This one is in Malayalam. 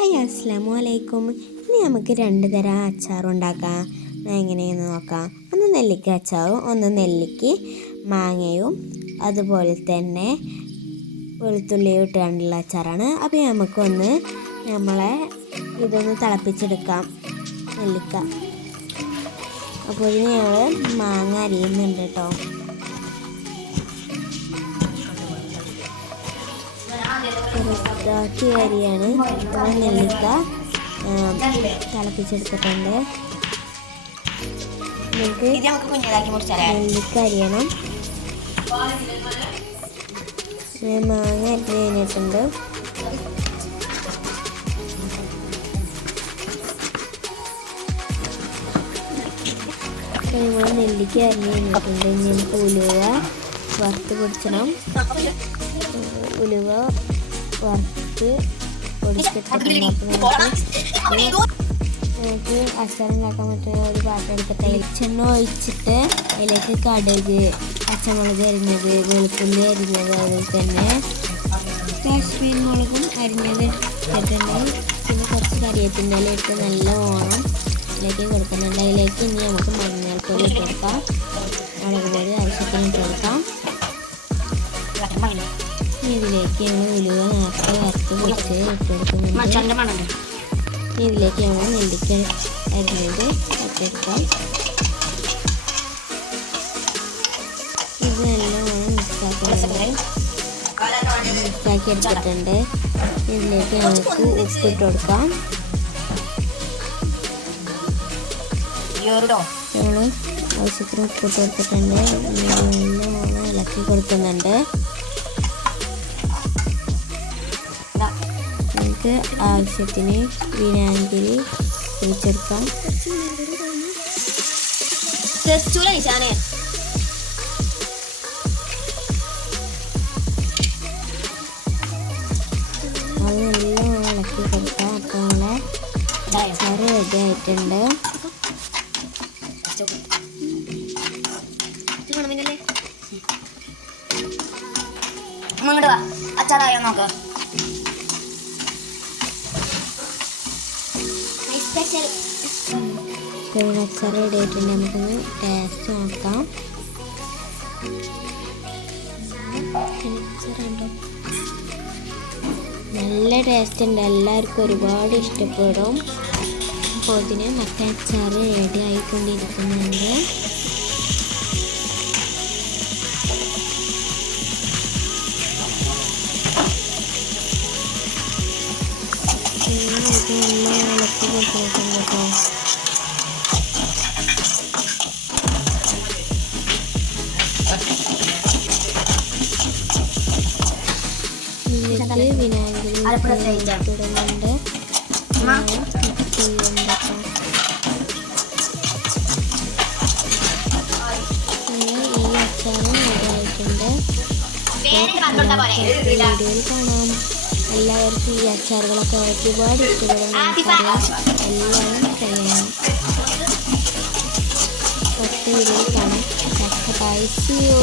ഹായ് അസ്സാമു അലൈക്കും ഇനി നമുക്ക് രണ്ട് തരം അച്ചാർ ഉണ്ടാക്കാം. എങ്ങനെയെന്ന് നോക്കാം. ഒന്ന് നെല്ലിക്ക അച്ചാറും ഒന്ന് നെല്ലിക്ക് മാങ്ങയും അതുപോലെ തന്നെ വെളുത്തുള്ളിയും ഇട്ടുകൊണ്ടുള്ള അച്ചാറാണ്. അപ്പോൾ നമുക്കൊന്ന് നമ്മളെ ഇതൊന്ന് തിളപ്പിച്ചെടുക്കാം നെല്ലിക്ക. അപ്പോൾ ഇതിന് ഞങ്ങൾ മാങ്ങ അരിയുന്നുണ്ട് കേട്ടോ. ചെറുതാക്കി അരിയാണ്. ഇത്രയും നെല്ലിക്ക തിളപ്പിച്ചെടുത്തിട്ടുണ്ട്. നമുക്ക് നെല്ലിക്ക അരിയണം. മാങ്ങ അരിഞ്ഞ് കഴിഞ്ഞിട്ടുണ്ട്. നെല്ലിക്ക അരിഞ്ഞ് കഴിഞ്ഞിട്ടുണ്ട്. ഇനി നമുക്ക് ഉലുവ വറുത്ത് പൊടിച്ചണം. ഉലുവ വറുത്ത് പൊടിച്ചിട്ട് നമുക്ക് അച്ചാറുണ്ടാക്കാൻ പറ്റുന്ന ഒരു പാത്രം എടുക്കട്ടെ വെളിച്ചെണ്ണ ഒഴിച്ചിട്ട് അതിലേക്ക് കടുക് പച്ചമുളക് അരിഞ്ഞത് വെളുത്തുള്ളി അരിഞ്ഞത് അതുപോലെ തന്നെ കാശ്മീർ മുളകും അരിഞ്ഞത് ഇട്ടിട്ടുണ്ട്. പിന്നെ കുറച്ച് കറിവേപ്പിന്റെ ഇട്ട് നല്ല ഓണം അതിലേക്ക് കൊടുക്കുന്നുണ്ട്. അതിലേക്ക് ഇനി നമുക്ക് മഞ്ഞൾപ്പൊടി കൊടുക്കാം. മുളക് പൊടി ആവശ്യത്തിന് കൊടുക്കാം. ഇതിലേക്ക് നമ്മൾ ഉലുവ നേരത്തെ വറുത്ത് പൊടിച്ച് ഇട്ട് ഇതിലേക്ക് നമ്മൾ നെല്ലിക്ക അരിഞ്ഞത് ഇട്ടെടുക്കാം ഇത് മിക്സാക്കി എടുത്തിട്ടുണ്ട് ഇതിലേക്ക് നമുക്ക് ഉപ്പിട്ട് കൊടുക്കാം ഞങ്ങൾ ആവശ്യത്തിന് ഉപ്പ് ഇട്ട് കൊടുത്തിട്ടുണ്ട് ഇളക്കി കൊടുക്കുന്നുണ്ട് നമുക്ക് ആവശ്യത്തിന് വിനാഗിരി ഒഴിച്ചെടുക്കാം. അത് നല്ലോണം ഇളക്കി കൊടുക്കാം. അപ്പോൾ നമ്മളെ അച്ചാറ് റെഡി ആയിട്ടുണ്ട്. അങ്ങോട്ട് വാ. അച്ചാറായോ നോക്ക് അച്ചാറ് റെഡി ആയിട്ടുണ്ട് നമുക്കൊന്ന് ടേസ്റ്റ് നോക്കാം. നല്ല ടേസ്റ്റ് ഉണ്ട്. എല്ലാവർക്കും ഒരുപാട് ഇഷ്ടപ്പെടും. അപ്പോൾ ഇതിന് മറ്റേ അച്ചാറ് റെഡി ആയിക്കൊണ്ടിരിക്കുന്നുണ്ട്. ഇങ്ങനെ ഇതിലേക്ക് വിനാഗിരി ഇടുന്നുണ്ട് പിന്നെ ഈ അച്ചാറും ഇതായിട്ടുണ്ട്. വീഡിയോയിൽ കാണാം. എല്ലാവർക്കും ഈ അച്ചാറുകളൊക്കെ ഒരുപാട് ഇഷ്ടപ്പെടും എല്ലാവരും കഴിയണം പത്ത് വീഡിയോയിൽ കാണാം ബൈ സിയോ